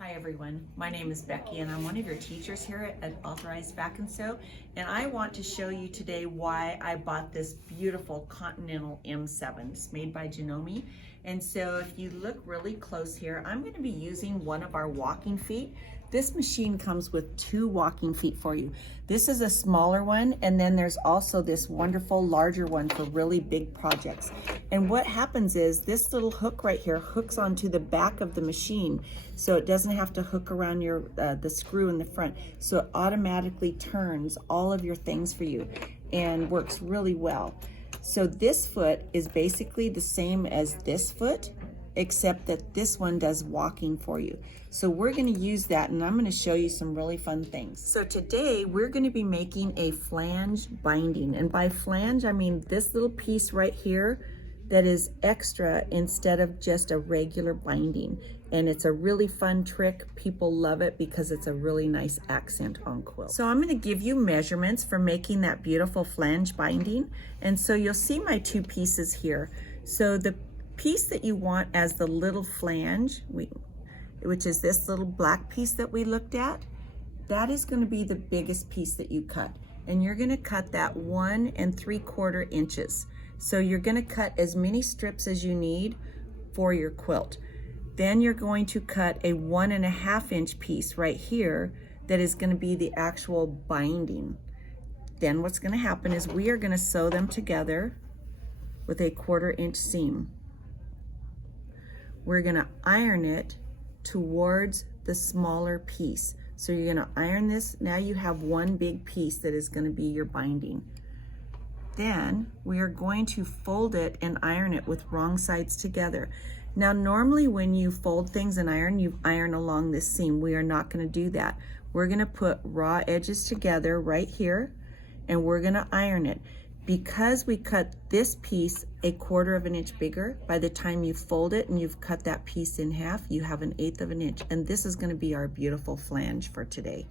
Hi everyone, my name is Becky and I'm one of your teachers here at Authorized Vac and Sew, and I want to show you today why I bought this beautiful Continental M7. It's made by Janome, and so if you look really close here, I'm going to be using one of our walking feet. This machine comes with 2 walking feet for you. This is a smaller one, and then there's also this wonderful larger one for really big projects. And what happens is this little hook right here hooks onto the back of the machine, so it doesn't have to hook around your the screw in the front. So it automatically turns all of your things for you and works really well. So this foot is basically the same as this foot, except that this one does walking for you. So we're going to use that, and I'm going to show you some really fun things. So today we're going to be making a flange binding, and by flange I mean this little piece right here that is extra instead of just a regular binding. And it's a really fun trick. People love it because it's a really nice accent on quilts. So I'm going to give you measurements for making that beautiful flange binding, and so you'll see my 2 pieces here. So the piece that you want as the little flange, which is this little black piece that we looked at, that is going to be the biggest piece that you cut, and you're going to cut that 1 3/4 inches. So you're going to cut as many strips as you need for your quilt. Then you're going to cut a 1 1/2 inch piece right here that is going to be the actual binding. Then what's going to happen is we are going to sew them together with a 1/4 inch seam. We're going to iron it towards the smaller piece. So you're going to iron this. Now you have one big piece that is going to be your binding. Then we are going to fold it and iron it with wrong sides together. Now normally when you fold things and iron, you iron along this seam. We are not going to do that. We're going to put raw edges together right here, and we're going to iron it. Because we cut this piece a 1/4 inch bigger, by the time you fold it and you've cut that piece in half, you have 1/8 inch, and this is going to be our beautiful flange for today.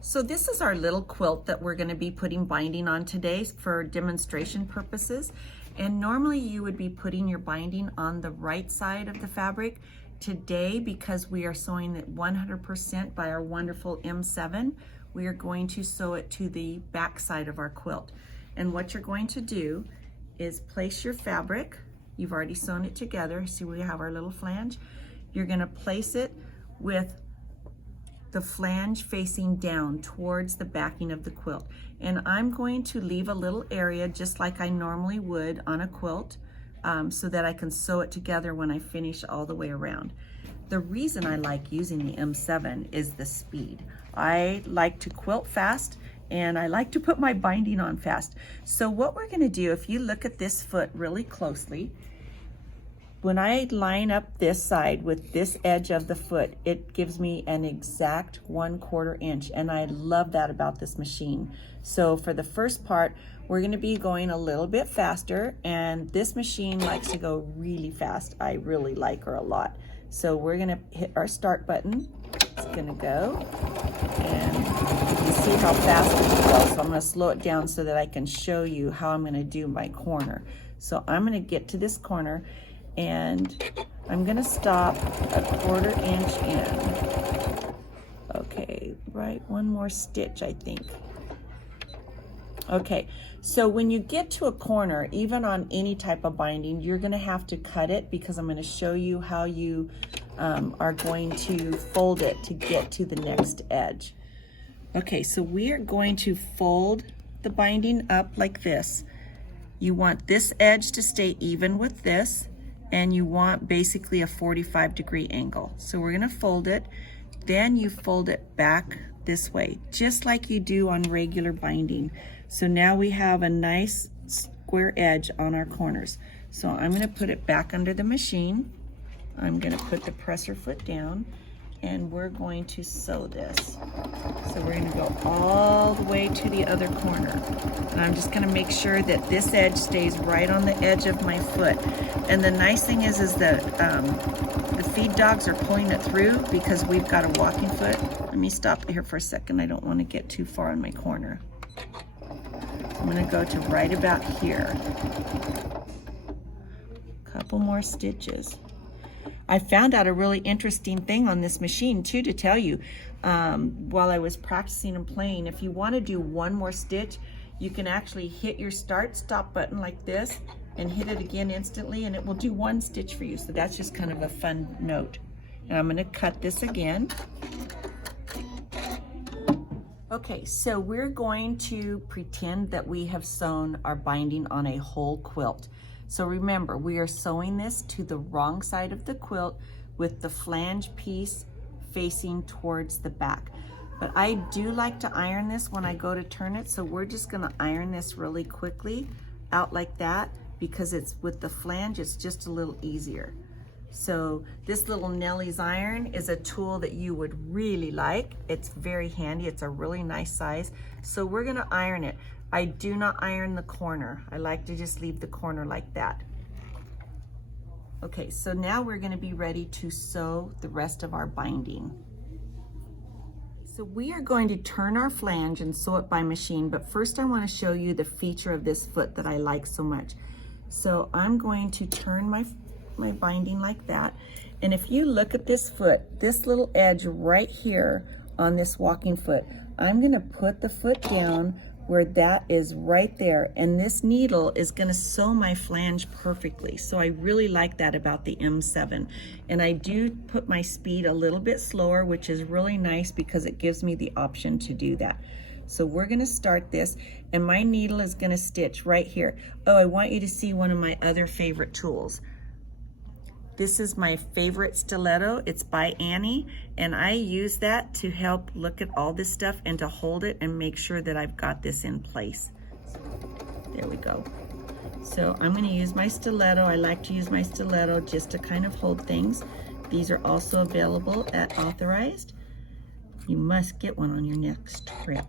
So this is our little quilt that we're going to be putting binding on today for demonstration purposes. And normally you would be putting your binding on the right side of the fabric. Today, because we are sewing it 100% by our wonderful M7, we are going to sew it to the back side of our quilt. And what you're going to do is place your fabric. You've already sewn it together. See, we have our little flange. You're going to place it with the flange facing down towards the backing of the quilt. And I'm going to leave a little area just like I normally would on a quilt, so that I can sew it together when I finish all the way around. The reason I like using the M7 is the speed. I like to quilt fast, and I like to put my binding on fast. So what we're going to do, if you look at this foot really closely, when I line up this side with this edge of the foot, it gives me an exact 1/4 inch, and I love that about this machine. So for the first part, we're going to be going a little bit faster, and this machine likes to go really fast. I really like her a lot. So we're going to hit our start button. It's going to go, and you can see how fast it goes. So I'm going to slow it down so that I can show you how I'm going to do my corner. So I'm going to get to this corner, and I'm going to stop a 1/4 inch in. Okay, right, one more stitch, I think. Okay, so when you get to a corner, even on any type of binding, you're going to have to cut it, because I'm going to show you how you are going to fold it to get to the next edge. Okay, so we are going to fold the binding up like this. You want this edge to stay even with this, and you want basically a 45-degree angle. So we're going to fold it, then you fold it back this way, just like you do on regular binding. So now we have a nice square edge on our corners. So I'm going to put it back under the machine. I'm going to put the presser foot down, and we're going to sew this. So we're going to go all the way to the other corner. And I'm just going to make sure that this edge stays right on the edge of my foot. And the nice thing is that the feed dogs are pulling it through because we've got a walking foot. Let me stop here for a second. I don't want to get too far on my corner. I'm going to go to right about here. Couple more stitches. I found out a really interesting thing on this machine too, to tell you, while I was practicing and playing. If you want to do one more stitch, you can actually hit your stop button like this and hit it again instantly, and it will do one stitch for you. So that's just kind of a fun note. And I'm going to cut this again. Okay, so we're going to pretend that we have sewn our binding on a whole quilt. So remember, we are sewing this to the wrong side of the quilt with the flange piece facing towards the back. But I do like to iron this when I go to turn it, so we're just gonna iron this really quickly out like that, because it's with the flange, it's just a little easier. So this little Nellie's iron is a tool that you would really like. It's very handy, it's a really nice size. So we're gonna iron it. I do not iron the corner. I like to just leave the corner like that. Okay, so now we're gonna be ready to sew the rest of our binding. So we are going to turn our flange and sew it by machine, but first I wanna show you the feature of this foot that I like so much. So I'm going to turn my binding like that. And if you look at this foot, this little edge right here on this walking foot, I'm gonna put the foot down where that is right there, and this needle is gonna sew my flange perfectly. So I really like that about the M7. And I do put my speed a little bit slower, which is really nice because it gives me the option to do that. So we're gonna start this, and my needle is gonna stitch right here. Oh, I want you to see one of my other favorite tools. This is my favorite stiletto. It's by Annie, and I use that to help look at all this stuff and to hold it and make sure that I've got this in place. There we go. So I'm gonna use my stiletto. I like to use my stiletto just to kind of hold things. These are also available at Authorized. You must get one on your next trip.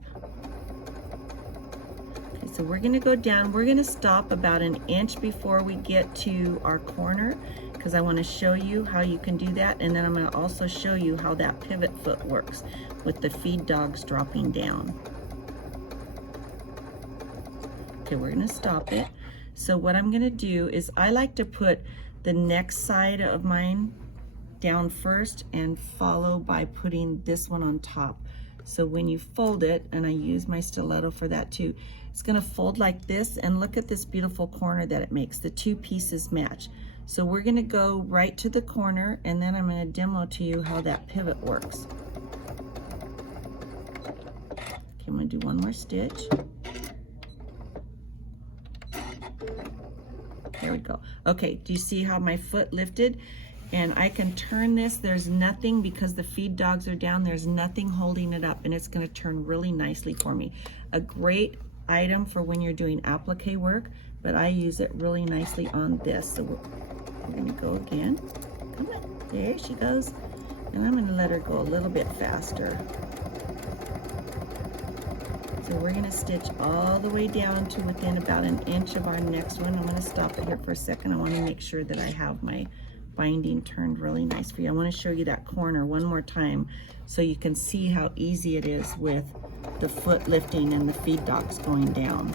Okay, so we're gonna go down. We're gonna stop about an inch before we get to our corner, because I want to show you how you can do that, and then I'm going to also show you how that pivot foot works with the feed dogs dropping down. Okay, we're going to stop it. So what I'm going to do is I like to put the next side of mine down first and follow by putting this one on top. So when you fold it, and I use my stiletto for that too, it's going to fold like this, and look at this beautiful corner that it makes. The two pieces match. So we're gonna go right to the corner, and then I'm gonna demo to you how that pivot works. Okay, I'm gonna do one more stitch. There we go. Okay, do you see how my foot lifted? And I can turn this, there's nothing, because the feed dogs are down, there's nothing holding it up, and it's gonna turn really nicely for me. A great item for when you're doing applique work, but I use it really nicely on this. So we're gonna go again. Come on, there she goes. And I'm gonna let her go a little bit faster. So we're gonna stitch all the way down to within about an inch of our next one. I'm gonna stop it here for a second. I wanna make sure that I have my binding turned really nice for you. I wanna show you that corner one more time so you can see how easy it is with the foot lifting and the feed dogs going down.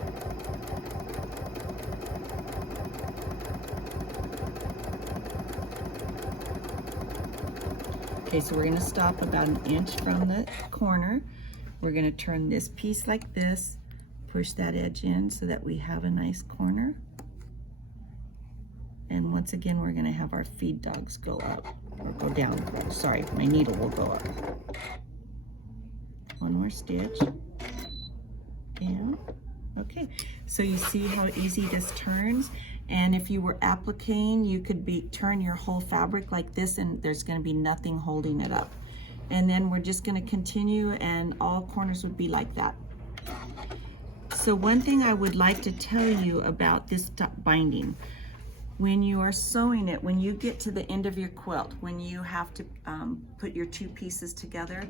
Okay, so we're gonna stop about an inch from the corner. We're gonna turn this piece like this, push that edge in so that we have a nice corner. And once again, we're gonna have our feed dogs go up, or go down. Sorry, my needle will go up. One more stitch, down. Okay, so you see how easy this turns. And if you were appliquing, you could turn your whole fabric like this, and there's gonna be nothing holding it up. And then we're just gonna continue, and all corners would be like that. So one thing I would like to tell you about this binding, when you are sewing it, when you get to the end of your quilt, when you have to put your two pieces together,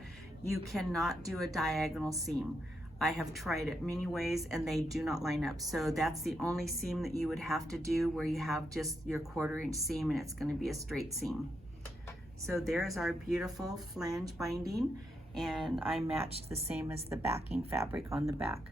you cannot do a diagonal seam. I have tried it many ways and they do not line up. So that's the only seam that you would have to do, where you have just your 1/4 inch seam, and it's gonna be a straight seam. So there's our beautiful flange binding, and I matched the same as the backing fabric on the back.